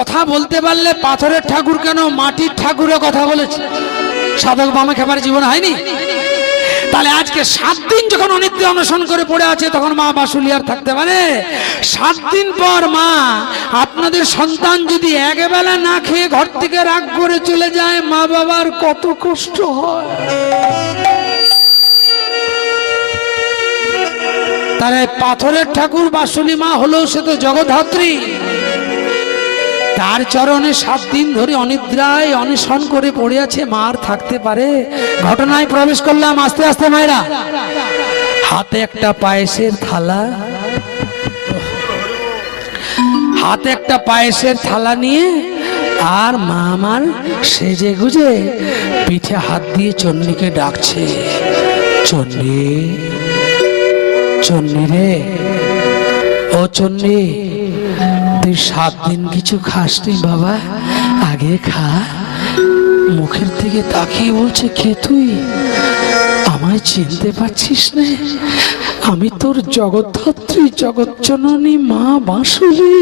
কথা বলতে পারলে পাথরের ঠাকুর কেন মাটির ঠাকুরের কথা বলেছে? সাধক বামা খেপার জীবন হয়নি? তাহলে আজকে 7 দিন যখন অনিদ্রা অনশন করে পড়ে আছে, তখন মা বাসুলি আর থাকতে পারে? 7 দিন পর মা, আপনাদের সন্তান যদি একবেলা না খেয়ে ঘর থেকে রাগ করে চলে যায়, মা বাবার কত কষ্ট হয়। তার পাথরের ঠাকুর বাসুলি মা হলেও সে তো জগদ্ধাত্রী। তার চরণে 7 দিন ধরে অনিদ্রায় অনশন করে পড়ে আছে, মা আর থাকতে পারে? ঘটনায় প্রবেশ করলাম আস্তে আস্তে। মায়েরা, হাতে একটা পায়েসের থালা, হাতে একটা পায়েসের থালা নিয়ে আর মা আমার সেজে গুজে পিঠে হাত দিয়ে চন্ডীকে ডাকছে, চন্ডী, চন্ডী রে, ও চন্ডী, তুই 7 দিন কিছু খাসনি বাবা, আগে খা। মুখের দিকে তাকিয়ে বলছে, কে তুই? আমায় চিনতে পারছিস না? আমি তোর জগদ্ধাত্রী, জগজ্জননী মা বাঁশুলি।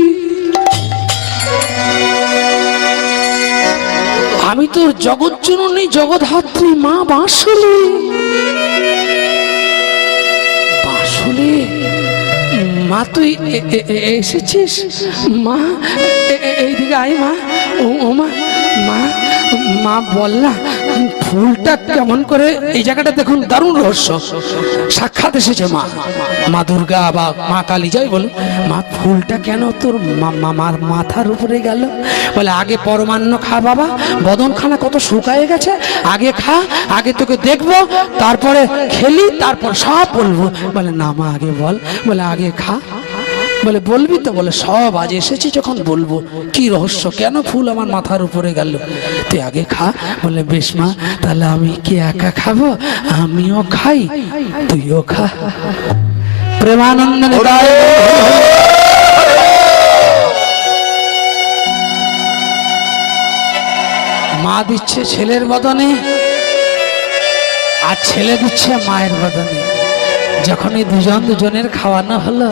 আমি তোর জগজ্জননী জগদ্ধাত্রী মা বাঁশুলি। বাঁশুলি মা, তুই এসেছিস? মা এইদিকে আয় মা। ও মা, মা, মা বললা ফুলটা কেমন করে? এই জায়গাটা দেখুন, দারুণ রহস্য। সাক্ষাৎ এসেছে মা, মা দুর্গা বা মা কালী যাই বলে। মা, ফুলটা কেন তোর মামার মাথার উপরে গেল? বলে, আগে পরমান্ন খা বাবা, বদনখানা কত শুকায়ে গেছে, আগে খা, আগে তোকে দেখবো, তারপরে খেলি, তারপর সব বলবো। বলে, না মা, আগে বল। বলে, আগে খা। বলে, বলবি তো? বলে, সব আজ এসেছি যখন বলবো। কি রহস্য, কেন ফুল আমার মাথার উপরে গেল? তুই আগে খা। বলে, বেশ মা, তাহলে আমি কি একা খাবো? আমিও খাই, তুইও খা। প্রেমানন্দ নিতাই। মা দিচ্ছে ছেলের বদনে, আর ছেলে দিচ্ছে মায়ের বদনে। যখনই দুজনের খাওয়ানো হলো,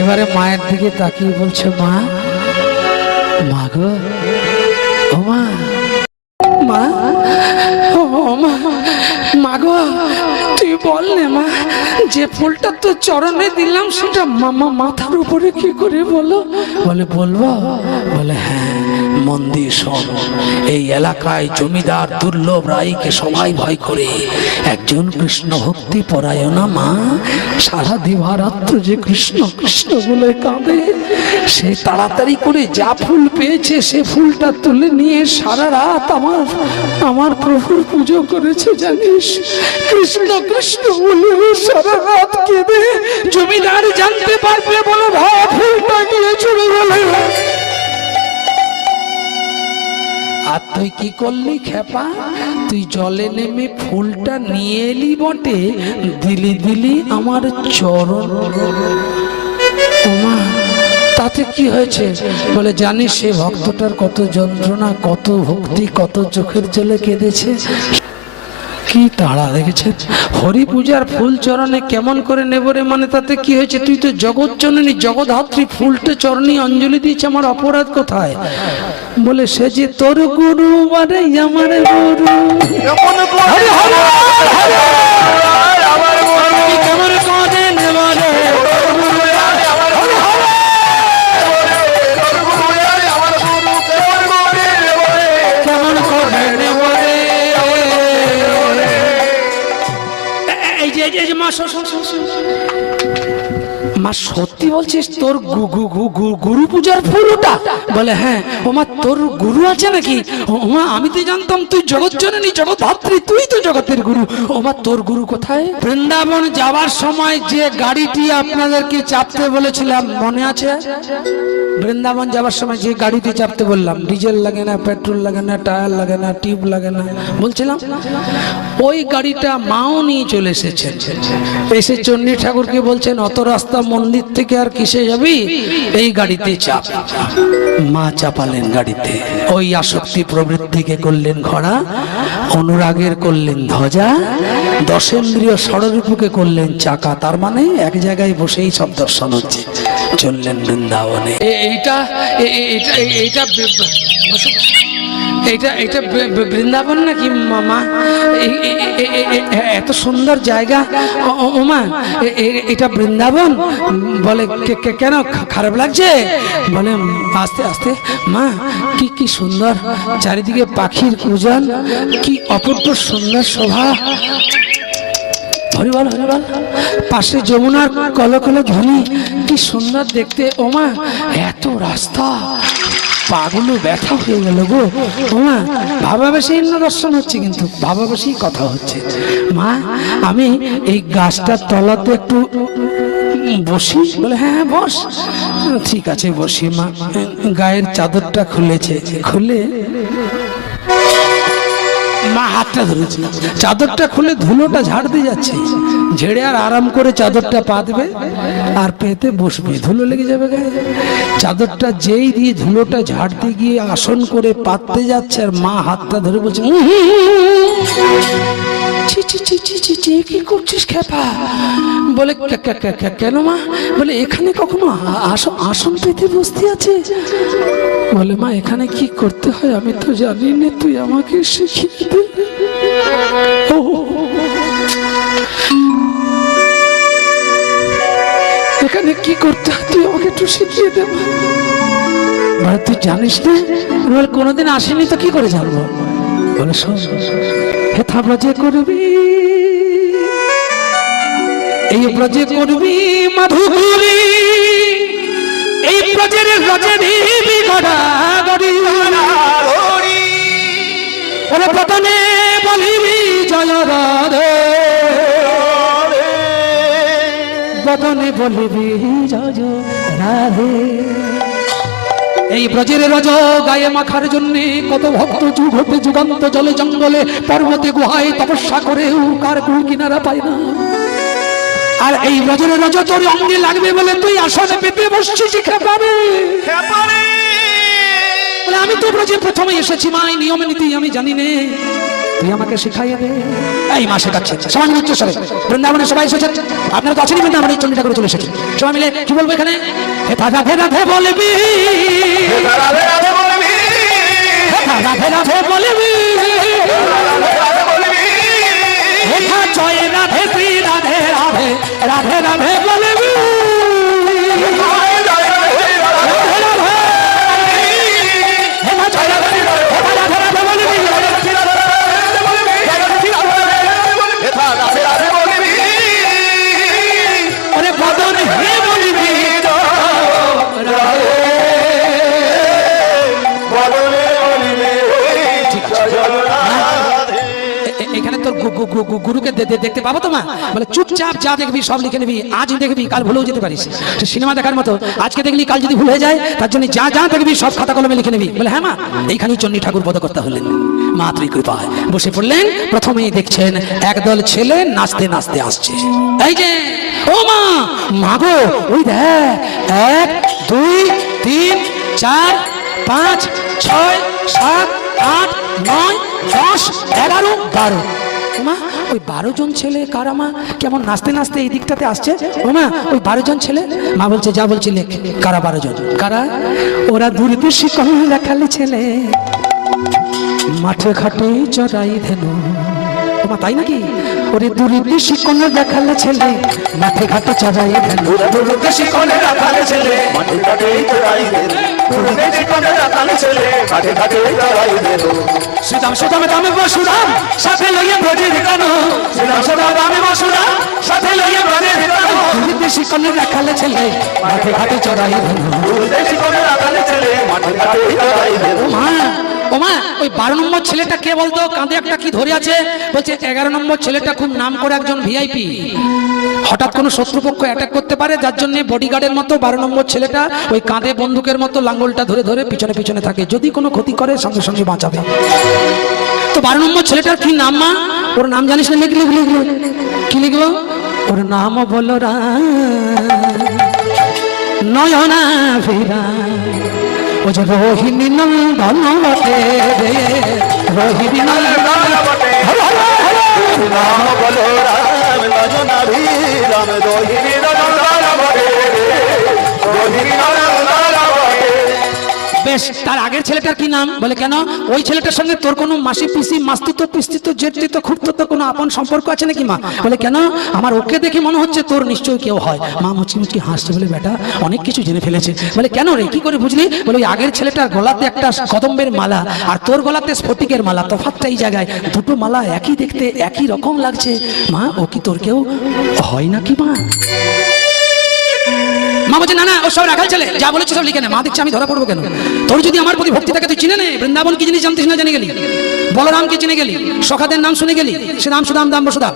এবারে মায়ের দিকে তাকিয়ে বলছে, মা, মা গো, ও মা, মা, ও মা, মা গো, তুই বল না মা, যে ফুলটা তো চরণে দিলাম সেটা মামা মাথার উপরে কি করে বলো? বলে, বলবো? বলে, হ্যাঁ, মন দিয়ে শোন। এই এলাকায় জমিদার দুর্লভ রায়কে সবাই ভয় করে। একজন কৃষ্ণ ভক্তি পরায়ণা মা সারা দিবারাত্র যে কৃষ্ণ কৃষ্ণ বলে কাঁদে, সে তাড়াতাড়ি করে যা ফুল পেয়েছে সে ফুলটা তুলে নিয়ে সারা রাত আমার প্রভুর পুজো করেছে জানিস? কৃষ্ণ কৃষ্ণ বলে সারা রাত কেঁদে। জমিদার জানতে পারবে বলে ভাই ফুলটা নিয়ে চলে গেল। আর তুই কি করলি খেপা? তুই জলে নেমে ফুলটা নিয়ে এলি বটে, দিলি আমার চরণ। ওমা, তাতে কি হয়েছে? বলে, জানিস সে ভক্তটার কত যন্ত্রণা, কত ভক্তি, কত চোখের জলে কেঁদেছে। কি তাড়া দেখেছেন? হরি পূজার ফুল চরণে কেমন করে নেব রে? মানে তাতে কি হয়েছে? তুই তো জগজ্জননী জগদ্ধাত্রী, ফুলটা চরণে অঞ্জলি দিয়েছে, আমার অপরাধ কোথায়? বলে, সে যে তোর গুরু, মানে আমার গুরু। মা, সত্যি বলছিস তোর গুরু পূজার ফুল ওটা? বলে, হ্যাঁ। ও মা, তোর গুরু আছে নাকি? ও মা, আমি তো জানতাম তুই জগজ্জননী জগদ্ধাত্রী, তুই তো জগতের গুরু। ও মা, তোর গুরু কোথায়? বৃন্দাবন যাবার সময় যে গাড়িটি আপনাদেরকে চাপতে বলেছিলাম মনে আছে? বৃন্দাবন যাবার সময় যে গাড়িটি চাপতে বললাম, ডিজেল লাগে না, পেট্রোল লাগে না, টায়ার লাগে না, টিউব লাগে না বলছিলাম, ওই গাড়িটা মাও নিয়ে চলে এসেছেন। এসে চণ্ডী ঠাকুরকে বলছেন, অত রাস্তা মন্দির থেকে আর কিসে যাবি, এই গাড়িতে চাপ। মা চাপালেন গাড়িতে। ওই আসক্তি প্রবৃত্তিকে করলেন ঘোড়া, অনুরাগের করলেন ধ্বজা, দশেন্দ্রিয় ষড়রূপকে করলেন চাকা। তার মানে এক জায়গায় বসেই সব দর্শন হচ্ছে। চললেন বৃন্দাবনে। এইটা এইটা এইটা এইটা এইটা বৃন্দাবন নাকি মামা? এত সুন্দর জায়গা ওমা, এটা বৃন্দাবন? বলে কেন খারাপ লাগছে? বলে আস্তে আস্তে মা, কি কি সুন্দর চারিদিকে পাখির কুজন, কি অপূর্ব সুন্দর শোভা। হরিবল হরিবল, পাশে যমুনার কলকল ধ্বনি, কি সুন্দর দেখতে। ওমা এত রাস্তা, পাগুলো ব্যথা হয়ে গেল গো। ওমা ভাবাবেশী দর্শন হচ্ছে, কিন্তু ভাবাবেশী কথা হচ্ছে। মা আমি এই গাছটার তলাতে একটু বসি? বলে হ্যাঁ হ্যাঁ বস। ঠিক আছে বসি। মা গায়ের চাদরটা খুলেছে, খুলে মা হাতটা ধরেছে, চাদরটা খুলে ধুলোটা ঝাড় দিয়ে যাচ্ছে। ঝেড়ে আর আরাম করে চাদরটা পা দেবে আর পেতে বসবে, ধুলো লেগে যাবে গায়ে। চাদরটা যেই দিয়ে ধুলোটা ঝাড়তে গিয়ে আসন করে পাততে যাচ্ছে, আর মা হাতটা ধরে বলছে কি করছিস খেপা? বলে কেন মা? বলে এখানে কখনো আসন পেতে বসতে আছে? বলে মা এখানে কি করতে হয় আমি তো জানি না, তুই আমাকে শিখিয়ে দে। এখানে কি করতে হয় তুই আমাকে একটু শিখিয়ে দে। বলে তুই জানিস না? বলে কোনোদিন আসেনি তো কি করে জানবো? বলে শোন, হেথা ব্রজে করবি, এই ব্রজে করবি মাধুরী, এই ব্রজের রজে দিবি গড়াগড়ি, ওরে বদনে বলিবি জয় রাধে, বদনে বলিবি জয় রাধে। এই ব্রজের রজ গায়ে মাখার জন্য কত ভক্ত যুগ হতে যুগান্ত জলে জঙ্গলে পর্বতে গুহায় তপস্যা করেও কার কুল কিনারা পায় না। আর এই ব্রজের রজ তোর অঙ্গে লাগবে বলে তুই আসনে পেতে বসছিস খেপারে। বলে আমি তো ব্রজে প্রথমে এসেছি মা, এই নিয়ম নীতি আমি জানি নে, তুই আমাকে শিখাইয়ে দে। এই মা শেখাচ্ছে সবাই উচ্চ স্বরে। বৃন্দাবনে সবাই এসেছেন, আপনারা তো আছেনই বৃন্দাবনে, চন্ডিটা করে চলে এসেছেন। সবাই মিলে কি বলবো এখানে? রাধে রাধে বলবি, রাধে রাধে বলবি, রাধে রাধে বলবি, জয় রাধে শ্রী রাধে রাধে, রাধে রাধে বলবি। গুরুকে দেখতে পাবো তো মা? বলে চুপচাপ যা দেখবি সব লিখে নিবি, আজ দেখবি কাল ভুলেও যেতে পারিস। সিনেমা দেখার মতো আজকে দেখলি কাল যদি ভুল হয়ে যায়, তার জন্য যা যা দেখবি সব খাতা কলমে লিখে নিবি। বলে হ্যাঁ মা। এইখানেই চন্ডী ঠাকুর পদকর্তা হলেন, মাতৃ কৃপায় বসে পড়লেন। প্রথমেই দেখছেন একদল ছেলে নাচতে নাচতে আসছে। এই যে ও মা, মাগো ওই দেখ, 1 2 3 4 5 6 7 8 9 10 11 12। মা ওই 12 জন ছেলে কারা মা? কেমন নাচতে নাচতে এই দিকটাতে আসছে? ও মা ওই 12 জন ছেলে। মা বলছে যা বলছি লেখ, কারা 12 জন? কারা? ওরা দূরদেশী কম দেখালে ছেলে, মাঠে ঘাটে চড়াই ধেনু। ও মা তাই নাকি? ওরে দূরদেশী কোন দেখালে ছেলে, মাঠে ঘাটে চড়াই ধেনু। দূরদেশী কোন দেখালে ছেলে, মাঠে ঘাটে চড়াই ধেনু। দূরদেশী কোন দেখালে ছেলে, মাঠে ঘাটে চড়াই ধেনু। সুদাম সুদাম দামে বসুরাম সাথে লইয়া ব্রজের গান, সুদাম সুদাম দামে বসুরাম সাথে লইয়া ব্রজের গান। দূরদেশী কোন দেখালে ছেলে, মাঠে ঘাটে চড়াই ধেনু। দূরদেশী কোন দেখালে ছেলে, মাঠে ঘাটে চড়াই ধেনু। মা ও মা ওই 12 নম্বর ছেলেটা কে বলতো? কাঁধে একটা কি ধরে আছে? বলছে 11 নম্বর ছেলেটা খুব নাম করে একজন ভিআইপি, হঠাৎ কোনো শত্রুপক্ষ অ্যাটাক করতে পারে, যার জন্য বডিগার্ডের মতো 12 নম্বর ছেলেটা ওই কাঁধে বন্দুকের মতো লাঙ্গলটা ধরে ধরে পিছনে পিছনে থাকে, যদি কোনো ক্ষতি করে সঙ্গে সঙ্গে বাঁচাবে। তো 12 নম্বর ছেলেটার কি নাম মা? ওর নাম জানিস না? লিখলি লিখলি কি লিখবো? ওর নাম বলো নয়না ফিরা, ও যে রোহিণী নন্দন বটে রে, রোহিণী নন্দন বটে। নাম বলো রাম নয়না ফিরা, রোহিণী নন্দন বটে রে, বেশ, তার আগের ছেলেটার কি নাম? বলে কেন? ওই ছেলেটার সঙ্গে তোর কোনো মাসি পিসি মাস্তিত পিস্তিত জেঠিত খুঁড়তো কোনো আপন সম্পর্ক আছে নাকি মা? বলে কেন? আমার ওকে দেখে মনে হচ্ছে তোর নিশ্চয়ই কেউ হয়। মা মুচকি মুচকি হাসছে, বলে বেটা অনেক কিছু জেনে ফেলেছে। বলে কেন রে, কি করে বুঝলি? বলে ওই আগের ছেলেটার গলাতে একটা কদম্বের মালা আর তোর গলাতে স্ফটিকের মালা, তফাৎটা এই জায়গায়, দুটো মালা একই দেখতে একই রকম লাগছে। মা ও কি তোর কেউ হয় নাকি মা? মা বলছে না না, ও সব রাখাল ছেলে, যা বলেছে সব লিখে নে। মা দেখছে আমি ধরা পড়বো কেন? তোর যদি আমার প্রতি ভক্তি থাকে তুই চিনে নে। বৃন্দাবন কি জিনিস জানতিস না, জেনে গেলি। বলরামকে চিনে গেলি, সখাদের নাম শুনে গেলি, শ্রীরাম সুদাম দাম বসুদা।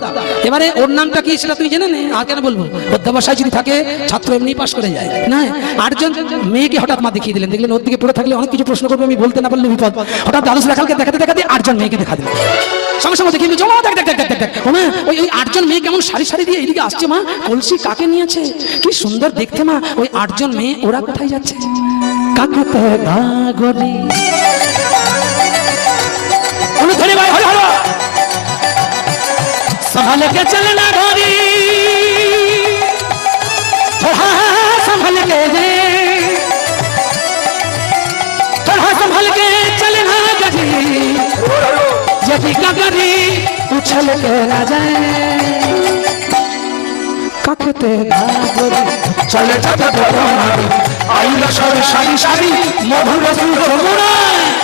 এবারে ওর নামটা কি সেটা তুই জেনে নে। আর কেন বলবো? অধ্যাবসায় যদি থাকে ছাত্র এমনি পাশ করে যায় না। 8 জন মেয়েকে হঠাৎ মা দেখিয়ে দিলেন, দেখলেন ওর দিকে পড়ে থাকলে অনেক কিছু প্রশ্ন করবে, আমি বলতে না পারলে বিপদ। হঠাৎ দ্বাদশ রাখালকে দেখাতে দেখাতে 8 জন মেয়েকে দেখা দিলেন। সঙ্গে সঙ্গে দেখি জমা দেখ দেখ দেখ দেখ দেখ ওই 8 জন মেয়ে কেমন সারি সারি দিয়ে এইদিকে আসছে। মা কলসি কাকে নিয়েছে? কি সুন্দর দেখতে মা। ওই 8 জন মেয়ে ওরা কোথায় যাচ্ছে? কাকুতে গাগরি ধরে ভাই হলো হলো संभाल के चलना गोरी, थोड़ा संभल के जे, थोड़ा संभल के चलना गरी, यदि गगरी उछल के ना जाए। काकते गागरी चले चले बरमारी, आई लशर शादी शादी मधुर सुर मुना।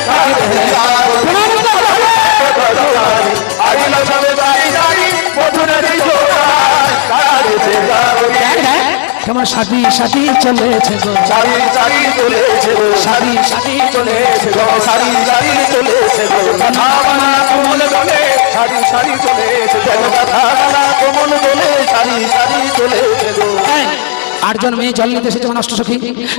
काकते गागरी आई लशर शादी शादी मधुर सुर मुना। কেমন সাদি সাদি চলেছে গো, সাদি সাদি চলেছে গো, সাদি সাদি চলেছে গো, সাদি সাদি চলেছে গো। কথা বলা কোমল দলে সাদি সাদি চলেছে গো, কথা বলা কোমল দলে সাদি সাদি চলেছে গো। 8 জন মেয়ে জল নিতে এসেছে, অষ্টসখী।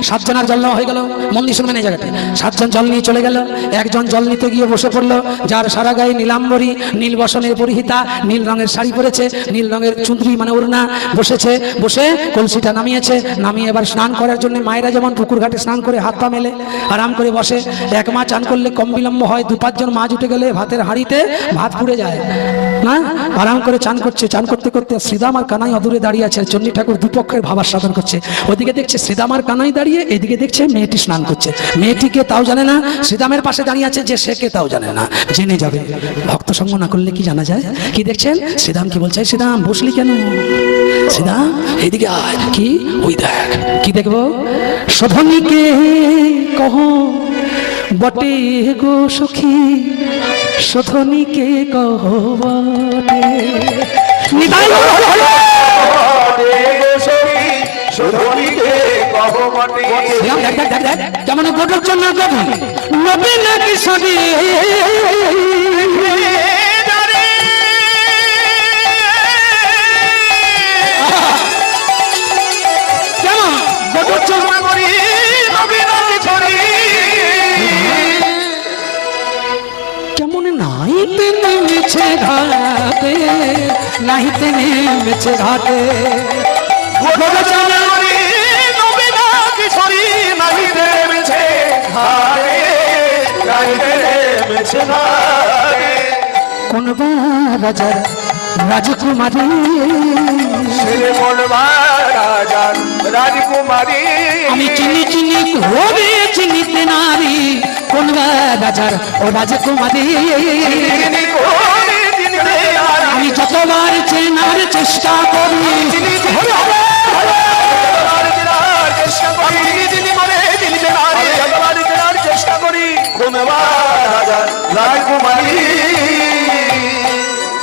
7 জনের জল নেওয়া হয়ে গেল। মন্দির শুনবেন এই জায়গাতে। 7 জন জল নিয়ে চলে গেল। একজন জল নিতে গিয়ে বসে পড়লো, যার সারা গায়ে নীলাম্বরী, নীল বসনের পরিহিতা, নীল রঙের শাড়ি পরেছে, নীল রঙের চুঁদরি মানে ওড়না, বসেছে। বসে কলসিটা নামিয়েছে, নামিয়ে এবার স্নান করার জন্য মায়েরা যেমন পুকুর ঘাটে স্নান করে হাত পা মেলে আরাম করে বসে। 1 মা চান করলে কম বিলম্ব হয়, 2-5 জন মাছ উঠে গেলে ভাতের হাঁড়িতে ভাত পুড়ে যায় না। আরাম করে চান করছে। চান করতে করতে শ্রীদাম আর কানাই অদূরে দাঁড়িয়ে আছে। চণ্ডী ঠাকুর দুপক্ষের ভাবার সাধন করছে। ওদিকে দেখছে শ্রীদাম আর কানাই দাঁড়িয়ে, এদিকে দেখছে মেয়েটি স্নান করছে। মেয়েটিকে তাও জানে না, শ্রীদামের পাশে দাঁড়িয়ে আছে যে, সে কে তাও জানে না। জেনে যাবে, ভক্ত সঙ্গ না করলে কি জানা যায়। কি দেখছেন? শ্রীদাম কি বলছে? শ্রীদাম বসলি কেন? শ্রীদাম এদিকে আয়। কি? ওই দেখ। কি দেখবো? শোধনীকে কহ বটে গো সখী, শোধনীকে কহ বটে। নিতাই কেমন গোটর জন্য নবী নাকি সবই কেমন গোটর জন্য কেমন নাইতে নেমেছে ঘাটে, নাইতে নেমেছে ঘাটে। কোন রাজার রাজকুমারী, রাজকুমারী আমি চিনি চিনি হবে চিনিতে নারী। কোন রাজার ও রাজকুমারী আমি যতবার চেনার চেষ্টা করি,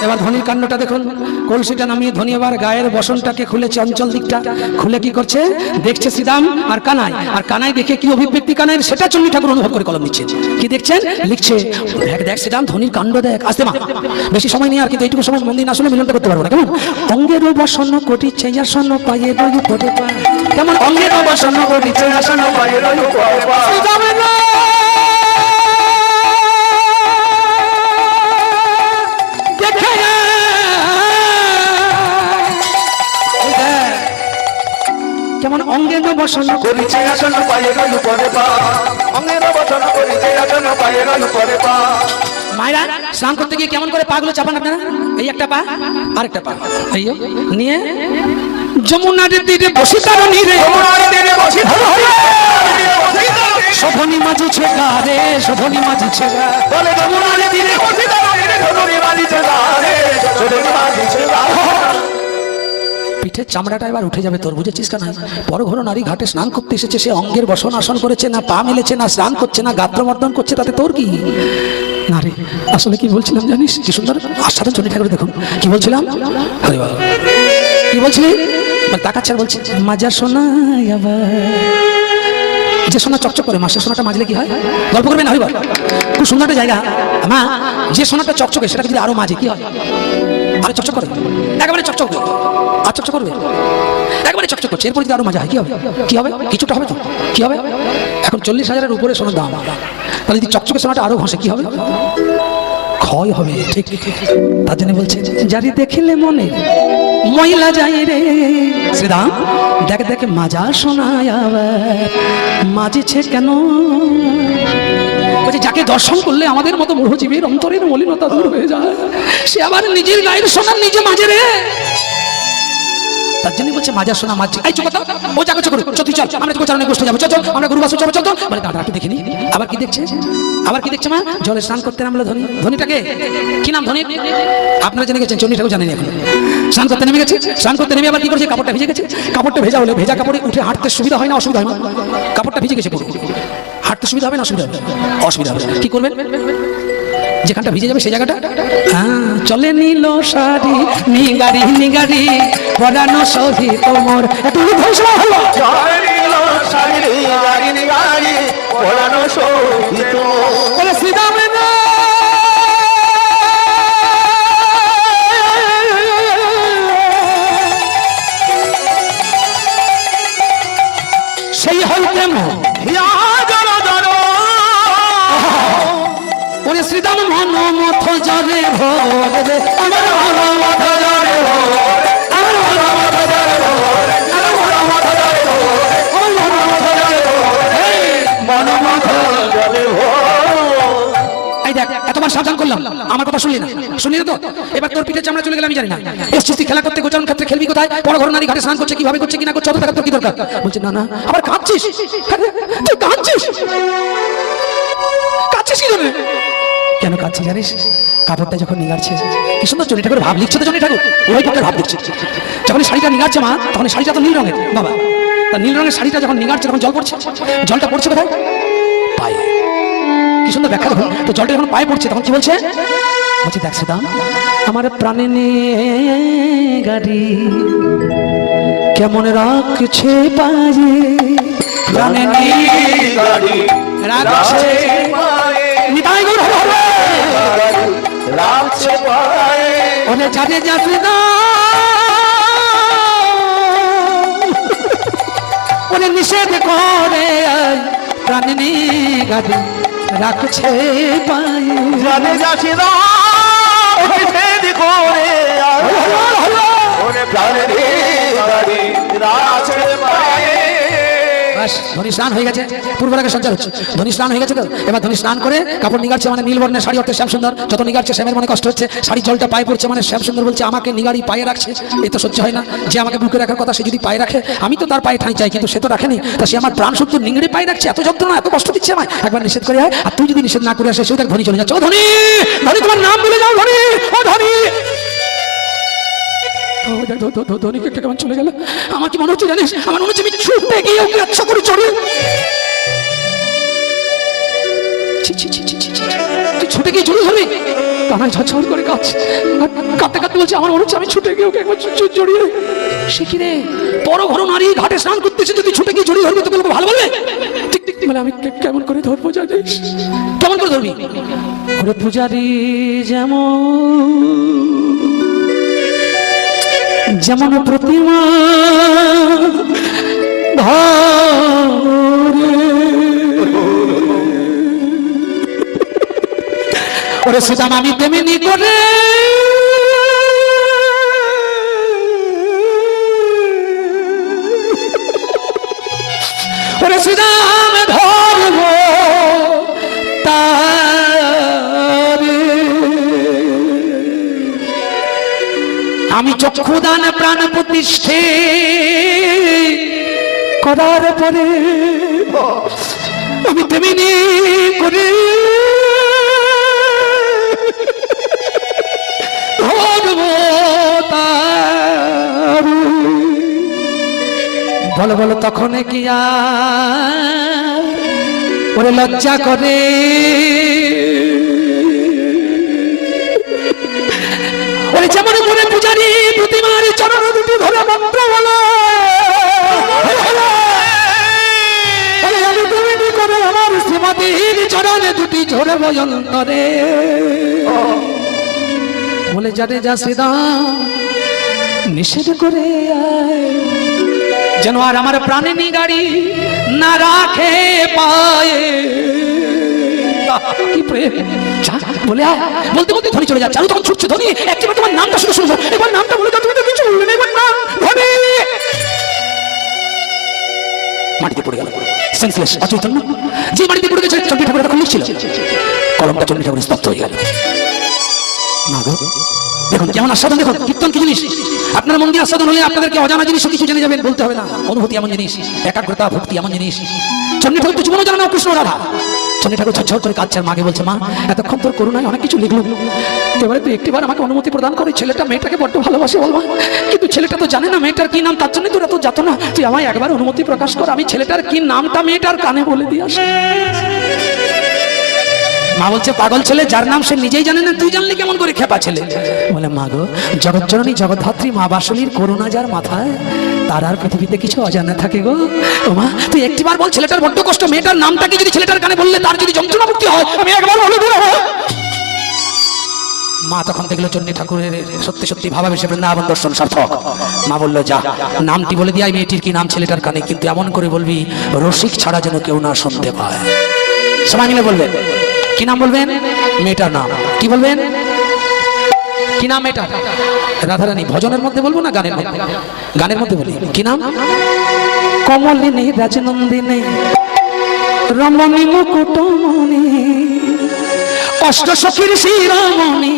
এবার ধনির কাণ্ডটা দেখুন। কলসিটা নামিয়ে ধনী এবার গায়ের বসনটাকে খুলেছে, অঞ্চল দিকটা খুলে কি করছে? দেখছে শ্রীদাম আর কানাই। আর কানাই দেখে কি অভিব্যক্তি কানাইয়ের, সেটা চণ্ডী ঠাকুর অনুভব করে কলম নিচ্ছে। কি দেখছেন? লিখছে। দেখ দেখ শ্রীদাম ধনির কাণ্ড দেখ। আসতে মা, বেশি সময় নেই আর, কিন্তু এইটুকু সময় মন্দির না শুনে মিলনটা করতে পারবো না। কেমন? অঙ্গের বসন কোটি চেয়াসন পায়ে রই পড়ে পা। কেমন? অঙ্গের বসন কোটি চেয়াসন পায়ে রই পড়ে পা। কেমন অঙ্গের বসন করিছে আসন পায়ে রইল পরে পা, অঙ্গের বসন করিছে আসন পায়ে রইল পরে পা। মায়েরা স্নান করতে গিয়ে কেমন করে পাগুলো চাপান আপনারা? এই একটা পা, আরেকটা পা এই নিয়ে যমুনার তীরে বসে তারণী রে, শোভনী মাঝিছে গা রে, শোভনী মাঝিছে গা। যমুনার তীরে বসে তারণী রে, শোভনী মাঝিছে গা রে, শোভনী মাঝিছে গা। পিঠের চামড়াটা এবার উঠে যাবে তোর, বুঝেছিস কেন? বড় ঘর নারী ঘাটে স্নান করতে এসেছে, সে অঙ্গের বসন আসন করেছে না, পা মেলেছে না, স্নান করছে না, গাত্রমর্দন করছে, তাতে তোর কি? না রে, আসলে কি বলছিলাম জানিস? কি সুন্দর আস্বাদন চন্ডী ঠাকুর, দেখুন কি বলছিলাম। কি বলছিলি? তাকাচ্ছে আর বলছে মাজা সোনা। যে সোনা চকচক করে, মাসের সোনাটা মাজলে কি হয়? গল্প করবে না হইবার? খুব সুন্দর একটা জায়গা মা, যে সোনাটা চকচকে সেটাকে যদি আরো মাঝে কি হয়? আরে চকচক করে, একেবারে চকচক আর চকচক করবে, একেবারে চকচক করছে, এরপর যদি আরো মজা হয় কি হবে? কি হবে? কিছুটা হবে তো, কি হবে? এখন 40,000-এর উপরে সোনার দাম, তাহলে যদি চকচকে সোনাটা আরো ঘষে কি হবে? ক্ষয় হবে। ঠিক, তার জন্য বলছে যারি দেখিলে মনে ময়লা যায় রে, শ্রীরাম দেখে দেখে মাজা শোনায় আবার মাজিছে কেন? যাকে দর্শন করলে আমাদের মতো মূঢ়জীবীর অন্তরের মলিনতা দূর হয়ে যায়, সে আবার নিজের গায়ের সোনা নিজে মাঝে রে। তার জন্য বলছে মাজা সোনা মাঝে। এই চুপ কথা, ও জায়গা চুপ করো, চল তুই চল, আমরা গোচারণে গোষ্ঠী যাবো, চল চল, আমরা গরু বাছুর যাবো, চল চল। বলে দাঁড়া একটু দেখিনি, আবার কি দেখছে? আবার কি দেখছে মা? জলে স্নান করতে নামলো ধনী। ধনীটাকে কি নাম? ধনী আপনারা জেনে গেছেন, চন্ডী ঠাকুর জানেন। এখন স্নান করতে নেমে গেছে, স্নান করতে নেমে আবার কি করছে? কাপড়টা ভিজে গেছে। কাপড়টা ভেজা হলে ভেজা কাপড়ে উঠে হাঁটতে সুবিধা হয় না অসুবিধা হয় না? কাপড়টা ভিজে গেছে পুরো, হাঁটতে সুবিধা হবে না অসুবিধা হবে? অসুবিধা হবে। কি করবেন? যেখানটা ভিজে যাবে সেই জায়গাটা চলে নিল শাড়ি নিগারি নিগারি পরানো সহি তোমার, একটু ঘোষণা হলো চলে নিল শাড়ি নিগারি নিগারি পরানো সহি তোমার। শ্রীরাম সেই হইতে শ্রীরাম মন মথ জরে ভরে, আমার মন মথ জরে ভরে, আমার মন মথ জরে ভরে, আমার মন মথ জরে ভরে, আমার মন মথ জরে ভরে, মন মথ জরে ভরে। এই দেখ এতবার সাবধান করলাম, আমার কথা শুনলি না, শুনলি তো? এবার তোর পিঠে চামড়া চলে গেলে আমি জানি না। এসছিস তুই খেলা করতে, গোচারণ ক্ষেত্রে খেলবি কোথায়? বড় ঘর নারী ঘাটে স্নান করছে, কিভাবে করছে কিনা করছে, অত টাকা তোর কি দরকার? বলছে না না, আবার কাঁদছিস, তুই কাঁদছিস, কাঁদছিস কি জন্য? কেন কাঁদছি জানিস? কাপড়টা যখন নিগাড়ছে, কি সুন্দর চন্ডী ঠাকুর ভাব লিখছে তো, চন্ডী ঠাকুর ওই পক্ষে ভাব লিখছে। যখন শাড়িটা নিগাড়ছে মা, তখন শাড়িটা তো নীল রঙের বাবা, তা নীল রঙের শাড়িটা যখন নিগাড়ছে তখন জল পড়ছে, জলটা পড়ছে কোথায়? পায়ে। কি সুন্দর ব্যাখ্যা দেখো তো, জলটা যখন পায়ে পড়ছে তখন কি বলছে? বলছে দেখ শ্রীরাম, আমার প্রাণে গাড়ি কেমন রাখছে পায়ে, প্রাণে গাড়ি রাখছে নিতাই গৌর হবে রাখছে পায়ে, ওরে জানে যাচ্ছে না, ওরে নিষেধ করে প্রাণে গাড়ি রাখছে পায়ে, জানে যাচ্ছে না, নিষেধ করে ওরে প্রাণে গাড়ি রাখছে পায়ে। ধনী স্নান হয়ে গেছে, পূর্বরাগে সঞ্চার হচ্ছে, ধনী স্নান হয়ে গেছে তো, এবার ধনী স্নান করে কাপড় নিগাড়ছে, মানে নীল বর্ণের শাড়ি অর্থে শ্যাম সুন্দর, যত নিগাড়ছে শ্যামের মনে কষ্ট হচ্ছে, শাড়ি জলটা পায়ে পড়ছে, মানে শ্যাম সুন্দর বলছে আমাকে নিগাড়ি পায়ে রাখছে, এ তো সহ্য হয় না, যে আমাকে বুকে রাখার কথা সে যদি পায়ে রাখে, আমি তো তার পায়ে ঠাঁই চাই, কিন্তু সে তো রাখেনি, তা সে আমার প্রাণ সত্য নিংড়ে পায়ে রাখছে, এত যন্ত্রণা এত কষ্ট দিচ্ছে আমায়, একবার নিষেধ করে হয়, আর তুই যদি নিষেধ না করে আসে সেও দেখ ধনী চলে যাচ্ছে। ও ধনী, ধনী তোমার নাম ভুলে যাও ধনী, ও ধনী। ধনীকে কেমন চলে গেল, আমার কি মনে হচ্ছে জানিস? আমার মনে হচ্ছে আমি ছুটে গিয়ে ওকে আচ্ছা করে চড়ি, তুই ছুটে গিয়ে জড়িয়ে ধরবি, কানায় ঝরঝর করে কাঁদছে, কাঁদতে কাঁদতে বলছে আমার মনে হচ্ছে আমি ছুটে গিয়ে ওকে একবার জড়িয়ে। সে কি রে, বড় ঘর নারী ঘাটে স্নান করতেছে, যদি ছুটে গিয়ে জড়িয়ে ধরবি তোকে লোক ভালো বলবে? ঠিক ঠিক বলে আমি কেমন করে ধরবো জানিস? কেমন করে ধরবি? ওরে পূজারি যেমন প্রতিমা ওরে শ্রীরাম আমি তেমনি করে ওরে শ্রীরাম ধরব তারে, আমি চক্ষুদান প্রাণ প্রতিষ্ঠে করার পরে আমি তেমনি করে বলো বলো তখন কি আর ওরে লজ্জা করে ওরে যেমন করে পূজারি প্রতিমার চরণ দুটি ধরে মন্ত্র বলো করে আমার শ্রীমতীর চরণে দুটি ঝরে বয়ন্তরে বলে যারে যা শ্রীদাম নিষেধ করে যেন আর আমার প্রাণে গাড়ি না রাখে পায়ে কি প্রেম বলে বলতে বলতে ধনী চলে যাচ্ছে আমি তখন ছুটছে ধনী একবার তোমার নামটা শুধু শুনবো এবার নামটা বলে তুমি তো কিছু বললে না এবার নাম ধনী মাটিতে পড়ে গেল সেন্সলেস অচৈতন্য যে মাটিতে পড়ে গেছে চন্ডী ঠাকুর তখন লিখছিল কলমটা চন্ডী ঠাকুর স্তব্ধ হয়ে গেল দেখুন কেমন আস্বাদন দেখুন কীর্তন কি জিনিস আপনার মন দিয়ে আস্বাদন হলে আপনাদেরকে অজানা জিনিস কিছু জেনে যাবেন বলতে হবে না অনুভূতি এমন জিনিস একাগ্রতা ভক্তি এমন জিনিস চন্ডী ঠাকুর তো জীবনও জানে না কৃষ্ণ রাধা চন্ডী ঠাকুর ঝরঝর করে কাঁদছে মাকে বলছে মা এতক্ষণ তোর করুণায় অনেক কিছু লিখলো এবারে তুই একটিবার আমাকে অনুমতি প্রদান করে ছেলেটা মেয়েটাকে বড্ড ভালোবাসে বলবা কিন্তু ছেলেটা তো জানে না মেয়েটার কি নাম তার জন্য তোরা তো যাত না তুই আমায় একবার অনুমতি প্রকাশ কর আমি ছেলেটার কি নামটা মেয়েটার কানে বলে দিয়ে আসি মা বলছে পাগল ছেলে যার নাম সে নিজেই জানে না তুই জানলি কেমন করে খেপা ছেলে বলে মা গো জগৎজননী জগদ্ধাত্রী মা বাসলীর করুণা যার মাথায় তার আর পৃথিবীতে কিছু অজানা থাকে গো ও মা তুই একটিবার বল ছেলেটার বড্ড কষ্ট মেয়েটার নামটাকে যদি ছেলেটার কানে বললে তার যদি যন্ত্রণা মুক্তি হয় আমি একবার বলে দেবো মা তখন দেখলো চন্ডী ঠাকুরের সত্যি সত্যি ভাবাবেশে বৃন্দাবন দর্শন সার্থক মা বললো যা নামটি বলে দিয়ে মেয়েটির কি নাম ছেলেটার কানে কিন্তু এমন করে বলবি রসিক ছাড়া যেন কেউ না শুনতে পায় সবাই মিলে বলবেন কি নাম বলবেন মেয়েটার নাম কি বলবেন কি নাম মেয়েটার রাধারানী ভজনের মধ্যে বলবো না গানের মধ্যে গানের মধ্যে বলি কি নাম কমলিনী রাজনন্দিনী রমণী মুকুটমণি অষ্ট সখীর শিরোমণি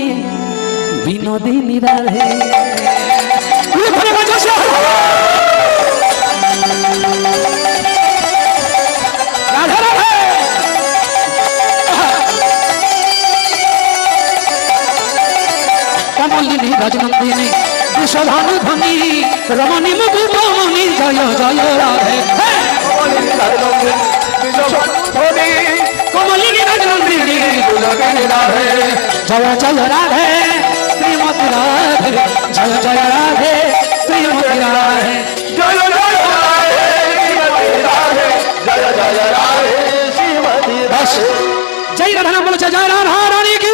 বিনোদিনী রাধে কমলিনী রাজনন্দিনী বিষধান ধ্বনি রমণী মুকুটমণি জয় জয় রাধে কমলিনী রাজনন্দিনী জয় জয় রাধে শ্রীমতী রাধে জয় জয় রাধে শ্রীমতী রাধে জয় জয় রাধে জয় রাধা নাম বলেছে জয় রাধা রানী কি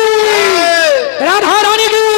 রাধা রানী কি